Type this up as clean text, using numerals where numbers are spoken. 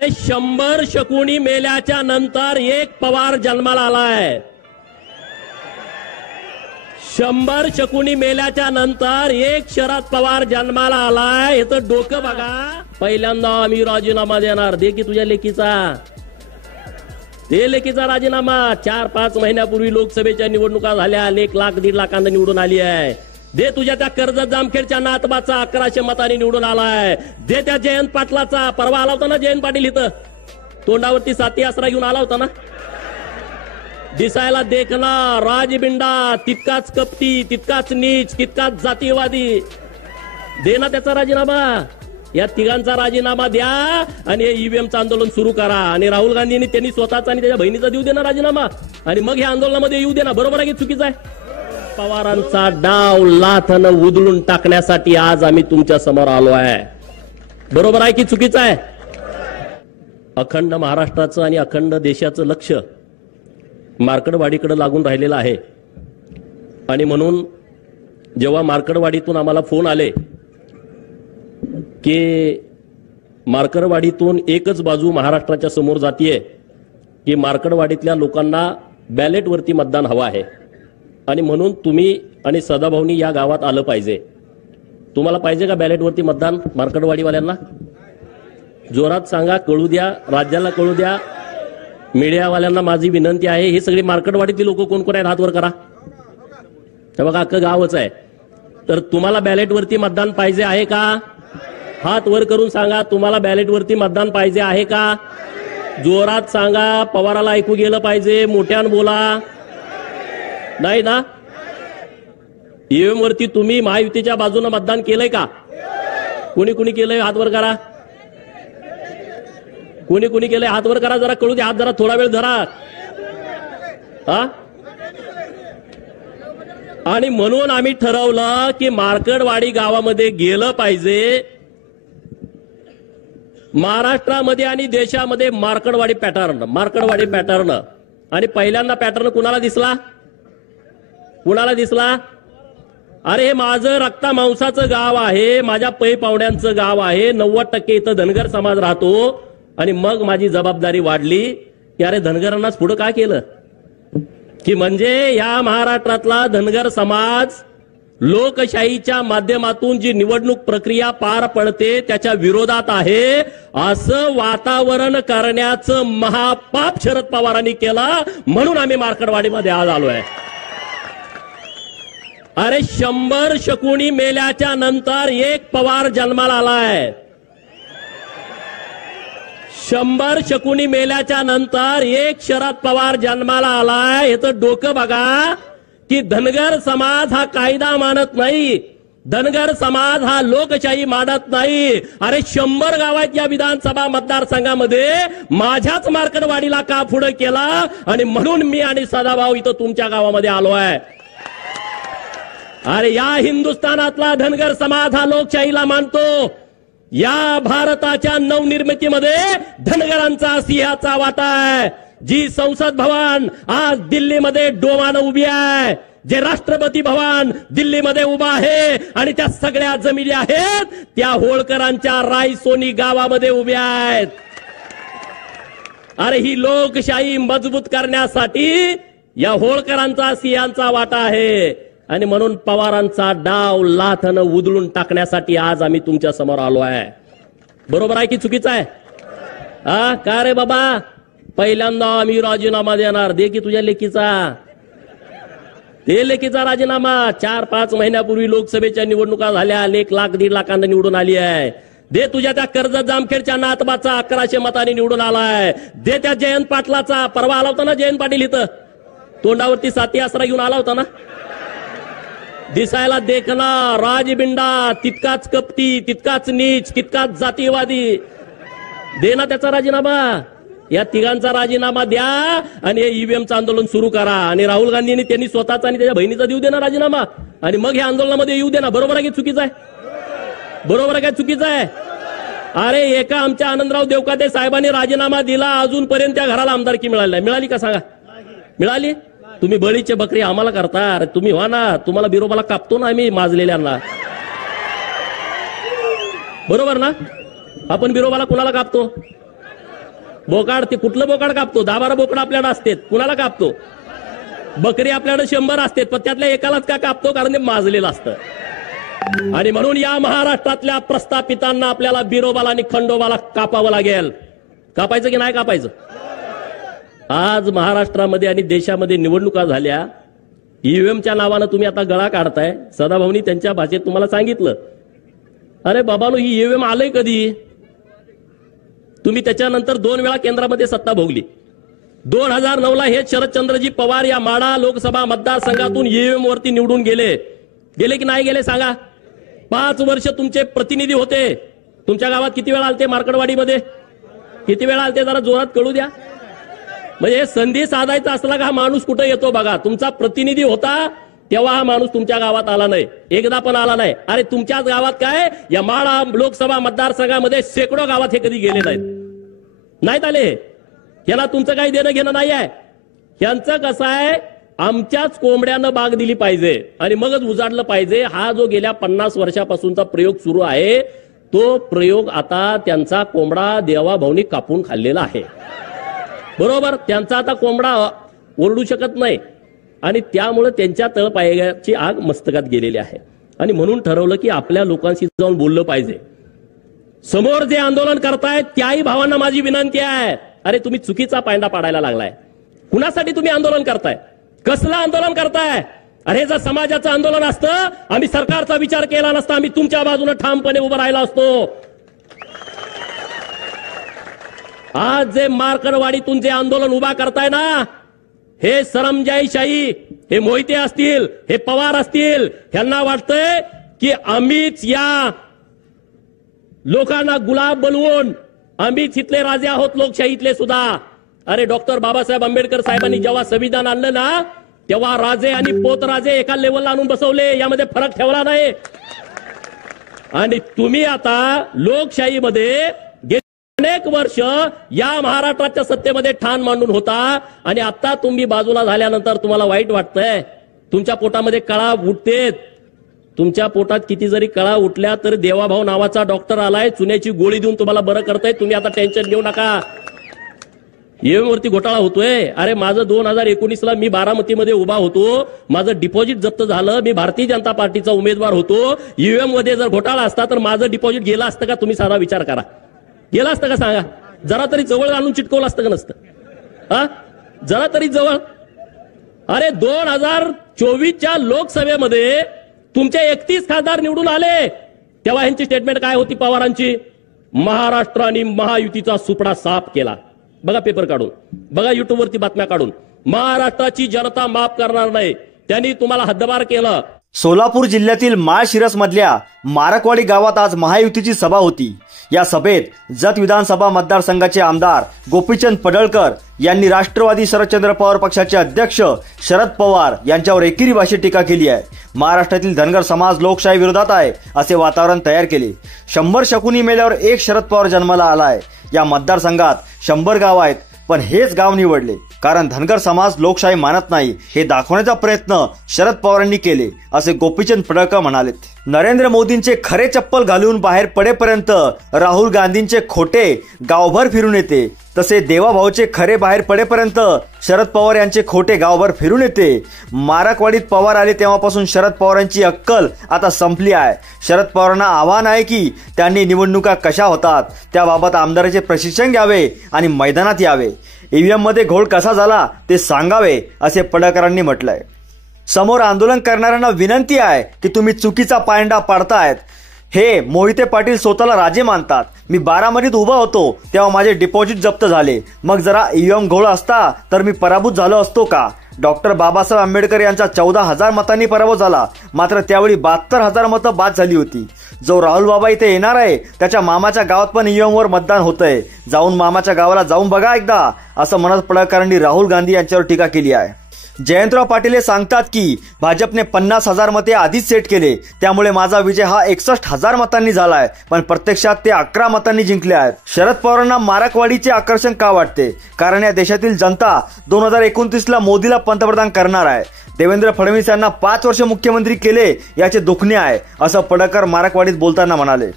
100 शकुनी मेल्याच्या नंतर एक पवार जन्माला आलाय. 100 शकुनी मेल्याच्या नंतर एक शरद पवार जन्माला आलाय. याचं डोकं बघा. पहिल्यांदा आम्ही राजीनामा देणार. दे की तुझ्या लेकीचा, ते लेकीचा राजीनामा. 4-5 महिन्यापूर्वी लोकसभेच्या निवडणुका झाल्या. 1 लाख 1.5 लाखांना निवडून आली आहे. दे तुझ्या त्या कर्जत जामखेडच्या नातबाचा 1100 मतांनी निवडून आलाय. दे त्या जयंत पाटलाचा. परवा आला होता ना जयंत पाटील इथं, तोंडावरती साथी आसरा घेऊन आला होता ना. दिसायला देखना राजबिंडा, तितकाच कपटी, तितकाच नीच, तितकाच जातीयवादी. दे ना त्याचा राजीनामा. या तिघांचा राजीनामा द्या आणि हे ईव्हीएमचं आंदोलन सुरू करा. आणि राहुल गांधींनी त्यांनी स्वतःचा आणि त्याच्या बहिणीचा देऊ दे ना राजीनामा, आणि मग या आंदोलनामध्ये येऊ दे ना. बरोबर आहे की चुकीचं आहे? पवारांचा डाव लाथानं उधळून टाकण्यासाठी आज आम्ही तुमच्या समोर आलो आहे. बरोबर आहे की चुकीचं आहे? अखंड महाराष्ट्राचं आणि अखंड देशाचं लक्ष मार्कडवाडीकडे लागून राहिलेलं आहे. आणि म्हणून जेव्हा मार्कडवाडीतून आम्हाला फोन आले की मार्कडवाडीतून एकच बाजू महाराष्ट्राच्या समोर जातीये की मार्कडवाडीतल्या लोकांना बॅलेटवरती मतदान हवं आहे, आणि म्हणून तुम्ही आणि सदाभाऊनी या गावात आलं पाहिजे. तुम्हाला पाहिजे का बॅलेटवरती मतदान मार्कडवाडीवाल्यांना? जोरात सांगा, कळू द्या, राज्याला कळू द्या. मीडियावाल्यांना माझी विनंती आहे, हे सगळे मार्कडवाडीतले लोक कोण कोण आहेत हात वर करा. तर बघा अख्खं गावच आहे. तर तुम्हाला बॅलेटवरती मतदान पाहिजे आहे का? हात वर करून सांगा, तुम्हाला बॅलेटवरती मतदान पाहिजे आहे का? जोरात सांगा, पवाराला ऐकू गेलं पाहिजे. मोठ्यानं बोला. नाही ना? ईव्हीएम वरती तुम्ही महायुतीच्या बाजूने मतदान केलंय का? कोणी कोणी केलंय हात वर करा. कोणी कोणी केलंय हात वर करा. जरा कळू दे. हात जरा थोडा वेळ धरा. हा? आणि म्हणून आम्ही ठरवलं की मार्कडवाडी गावामध्ये गेलं पाहिजे. महाराष्ट्रामध्ये आणि देशामध्ये मार्कडवाडी पॅटर्न. आणि पहिल्यांदा पॅटर्न कुणाला दिसला? कुणाला दिसला? अरे हे माझं रक्ता मांसाचं गाव आहे, माझ्या पै पाहुण्यांचं गाव आहे. 90% इथं धनगर समाज राहतो. आणि मग माझी जबाबदारी वाढली की अरे धनगरांनाच पुढं का केलं, की म्हणजे या महाराष्ट्रातला धनगर समाज लोकशाहीच्या माध्यमातून जी निवडणूक प्रक्रिया पार पडते त्याच्या विरोधात आहे, असं वातावरण करण्याचं महापाप शरद पवारांनी केलं. म्हणून आम्ही मार्कडवाडीमध्ये आज आलोय. अरे 100 शकुनी मेल्याच्या नंतर एक पवार जन्माला आलाय. 100 शकुनी मेल्याच्या नंतर एक शरद पवार जन्माला आलाय. याचं डोकं बघा की धनगर समाज हा कायदा मानत नाही, धनगर समाज हा लोकशाही मानत नाही. अरे 100 गावात या विधानसभा मतदारसंघामध्ये माझ्याच मार्कडवाडीला का पुढे केला, आणि म्हणून मी आणि सदाभाऊ इथं तुमच्या गावामध्ये आलो आहे. अरे या हिंदुस्थानातला धनगर समाज हा लोकशाहीला मानतो. या भारताच्या नवनिर्मितीमध्ये धनगरांचा सिंहाचा वाटा आहे. जी संसद भवन आज दिल्लीमध्ये डोमानं उभी आहे, जे राष्ट्रपती भवन दिल्लीमध्ये उभा आहे, आणि त्या सगळ्या जमिनी आहेत त्या होळकरांच्या रायसोनी गावामध्ये उभ्या आहेत. अरे ही लोकशाही मजबूत करण्यासाठी या होळकरांचा सिंहाचा वाटा आहे. आणि म्हणून पवारांचा डाव लाथानं उधळून टाकण्यासाठी आज आम्ही तुमच्या समोर आलो आहे. बरोबर आहे की चुकीचं आहे? हा का रे बाबा? पहिल्यांदा आम्ही राजीनामा देणार. दे की तुझ्या लेकीचा, ते लेकीचा राजीनामा. 4-5 महिन्यापूर्वी लोकसभेच्या निवडणुका झाल्या. 1 लाख 1.5 लाखांना निवडून आली आहे. दे तुझ्या त्या कर्जत जामखेडच्या नातबाचा 1100 मतांनी निवडून आलाय. दे त्या जयंत पाटलाचा. परवा आला होता ना जयंत पाटील इथं, तोंडावरती साथी आसरा घेऊन आला होता ना. दिसायला देखना राजबिंडा, तितकाच कपटी, तितकाच नीच, तितकाच जातीयवादी. दे ना त्याचा राजीनामा. या तिघांचा राजीनामा द्या आणि हे ईव्हीएमचं आंदोलन सुरू करा. आणि राहुल गांधींनी त्यांनी स्वतःचा आणि त्याच्या बहिणीचा देऊ दे ना राजीनामा, आणि मग या आंदोलनामध्ये येऊ दे ना. बरोबर आहे की चुकीचं आहे? बरोबर आहे का चुकीचं आहे? अरे एका आमच्या आनंदराव देवकाते साहेबांनी राजीनामा दिला, अजूनपर्यंत त्या घराला आमदारकी मिळाली का सांगा? मिळाली? तुम्ही बळीचे बकरी आम्हाला करता. अरे तुम्ही व्हा ना, तुम्हाला बिरोबाला कापतो ना आम्ही माजलेल्यांना. बरोबर ना? आपण बिरोबाला कुणाला कापतो? बोकाड ते कुठलं बोकाड कापतो? 10-12 बोकड आपल्याला असतात, कुणाला कापतो? बकरी आपल्याकडे 100 असतात, पण त्यातल्या एकालाच का कापतो? कारण ते माजलेलं असतं. आणि म्हणून या महाराष्ट्रातल्या प्रस्थापितांना आपल्याला बिरोबाला आणि खंडोबाला कापावं लागेल. कापायचं की नाही कापायचं? आज महाराष्ट्रामध्ये आणि देशामध्ये निवडणुका झाल्या, ईव्हीएमच्या नावानं तुम्ही आता गळा काढताय. सदाभाऊनी त्यांच्या भाषेत तुम्हाला सांगितलं, अरे बाबांनो, ही ईव्हीएम आलंय कधी? तुम्ही त्याच्यानंतर 2 वेळा केंद्रामध्ये सत्ता भोगली. 2009ला हे शरदचंद्रजी पवार या माढा लोकसभा मतदारसंघातून ईव्हीएम वरती निवडून गेले की नाही गेले सांगा? 5 वर्ष तुमचे प्रतिनिधी होते. तुमच्या गावात किती वेळा आलते? मार्कडवाडीमध्ये किती वेळा आलते? जरा जोरात कळू द्या. म्हणजे संधी साधायचा असला का हा माणूस कुठे येतो बघा. तुमचा प्रतिनिधी होता तेव्हा हा माणूस तुमच्या गावात आला नाही, एकदा पण आला नाही. अरे तुमच्याच गावात काय, या माढा लोकसभा मतदारसंघामध्ये शेकडो गावात हे कधी गेले नाहीत आले. याला तुमचं काही देणं घेणं नाही आहे. यांचं कसं आहे, आमच्याच कोंबड्यानं बाग दिली पाहिजे आणि मगच उजाडलं पाहिजे. हा जो गेल्या 50 वर्षापासूनचा प्रयोग सुरू आहे, तो प्रयोग आता त्यांचा कोंबडा देवाभाऊनी कापून खाल्लेला आहे. बरोबर, त्यांचा आता कोंबडा ओरडू शकत नाही आणि त्यामुळे त्यांच्या तळपायाची आग मस्तकात गेलेली आहे. आणि म्हणून ठरवलं की आपल्या लोकांशी जाऊन बोललं पाहिजे. समोर जे आंदोलन करतायत त्याही भावांना माझी विनंती आहे, अरे तुम्ही चुकीचा पायंडा पाडायला लागलाय. कुणासाठी तुम्ही आंदोलन करताय? कसलं आंदोलन करताय? अरे जर समाजाचं आंदोलन असतं, आम्ही सरकारचा विचार केला नसता, आम्ही तुमच्या बाजूने ठामपणे उभं राहिला असतो. आज जे मार्कडवाडीतून जे आंदोलन उभा करताय ना, हे सरंजाईशाही, हे मोहिते असतील, हे पवार असतील, यांना वाटतंय की आम्हीच या लोकांना गुलाब बनवून आम्हीच इथले राजे आहोत, लोकशाहीतले सुद्धा. अरे डॉक्टर बाबासाहेब आंबेडकर साहेबांनी जेव्हा संविधान आणलं ना, तेव्हा राजे आणि पोतराजे एका लेवलला आणून बसवले, यामध्ये फरक ठेवला नाही. आणि तुम्ही आता लोकशाहीमध्ये अनेक वर्ष या महाराष्ट्राच्या सत्तेमध्ये ठाण मांडून होता आणि आता तुम्ही बाजूला झाल्यानंतर तुम्हाला वाईट वाटतंय. तुमच्या पोटामध्ये कळा उठतेत. तुमच्या पोटात किती जरी कळा उठल्या तर देवाभाऊ नावाचा डॉक्टर आलाय, चुन्याची गोळी देऊन तुम्हाला बरं करताय. तुम्ही आता टेन्शन घेऊ नका. ईव्हीएम वरती घोटाळा होतोय. अरे माझं 2019ला मी बारामतीमध्ये उभा होतो, माझं डिपॉझिट जप्त झालं, मी भारतीय जनता पार्टीचा उमेदवार होतो. ईव्हीएम मध्ये जर घोटाळा असता तर माझं डिपॉझिट गेलं असतं का? तुम्ही साधा विचार करा. गेला असतं का सांगा? जरा तरी जवळ आणून चिटकवलं असतं का नसतं? हा, जरा तरी जवळ. अरे 2024च्या लोकसभेमध्ये तुमचे 31 खासदार निवडून आले, तेव्हा यांची स्टेटमेंट काय होती पवारांची? महाराष्ट्र आणि महायुतीचा सुपडा साफ केला. बघा पेपर काढून, बघा युट्यूब वरती बातम्या काढून. महाराष्ट्राची जनता माफ करणार नाही, त्यांनी तुम्हाला हद्दपार केलं. सोलापूर जिल्ह्यातील माळशिरस मधल्या मारकवाडी गावात आज महायुतीची सभा होती. या सभेत जत विधानसभा मतदारसंघाचे आमदार गोपीचंद पडळकर यांनी राष्ट्रवादी शरदचंद्र पवार पक्षाचे अध्यक्ष शरद पवार यांच्यावर एकेरी भाषेत टीका केली आहे. महाराष्ट्रातील धनगर समाज लोकशाही विरोधात आहे असे वातावरण तयार केले. 100 शकुनी मेल्यावर एक शरद पवार जन्माला आलाय. या मतदारसंघात 100 गाव आहेत, पण हेच गाव निवडले कारण धनगर समाज लोकशाही मानत नाही हे दाखवण्याचा प्रयत्न शरद पवारांनी केले असे गोपीचंद पडळकर म्हणाले. नरेंद्र मोदींचे खरे चप्पल घालून बाहेर पडेपर्यंत राहुल गांधींचे खोटे गावभर फिरून येते, तसे देवाभाऊचे खरे बाहेर पडेपर्यंत शरद पवार यांचे खोटे गावभर फिरून येते. मारकवाडीत पवार आले तेव्हापासून शरद पवारांची अक्कल आता संपली आहे. शरद पवारांना आव्हान आहे की त्यांनी निवडणुका कशा होतात त्याबाबत आमदाराचे प्रशिक्षण घ्यावे आणि मैदानात यावे. ईव्हीएम मध्ये घोळ कसा झाला ते सांगावे असे पडळकरांनी म्हटलंय. समोर आंदोलन करणाऱ्यांना विनंती आहे की तुम्ही चुकीचा पायंडा पाडतायत. हे मोहिते पाटील स्वतःला राजे मानतात. मी बारामतीत उभा होतो तेव्हा माझे डिपॉझिट जप्त झाले. मग जरा ईव्हीएम घोळ असता तर मी पराभूत झालो असतो का? डॉक्टर बाबासाहेब आंबेडकर यांचा 14,000 मतांनी पराभव झाला, मात्र त्यावेळी 72,000 मतं बाद झाली होती. जो राहुल बाबा इथे येणार आहे त्याच्या मामाच्या गावात पण ईव्हीएम वर मतदान होतंय. जाऊन मामाच्या गावाला जाऊन बघा एकदा, असं म्हणत पडळकरांनी राहुल गांधी यांच्यावर टीका केली आहे. जयंतराव पाटील हे सांगतात की भाजपने 50,000 मते आधीच सेट केले, त्यामुळे माझा विजय हा 61,000 मतांनी झालाय, पण प्रत्यक्षात ते 11 मतांनी जिंकले आहेत. शरद पवारांना मारकवाडीचे आकर्षण का वाटते? कारण या देशातील जनता 2029ला मोदीला पंतप्रधान करणार आहे. देवेंद्र फडणवीस यांना 5 वर्ष मुख्यमंत्री केले याचे दुखणे आहे, असं पडळकर मारकवाडीत बोलताना म्हणाले.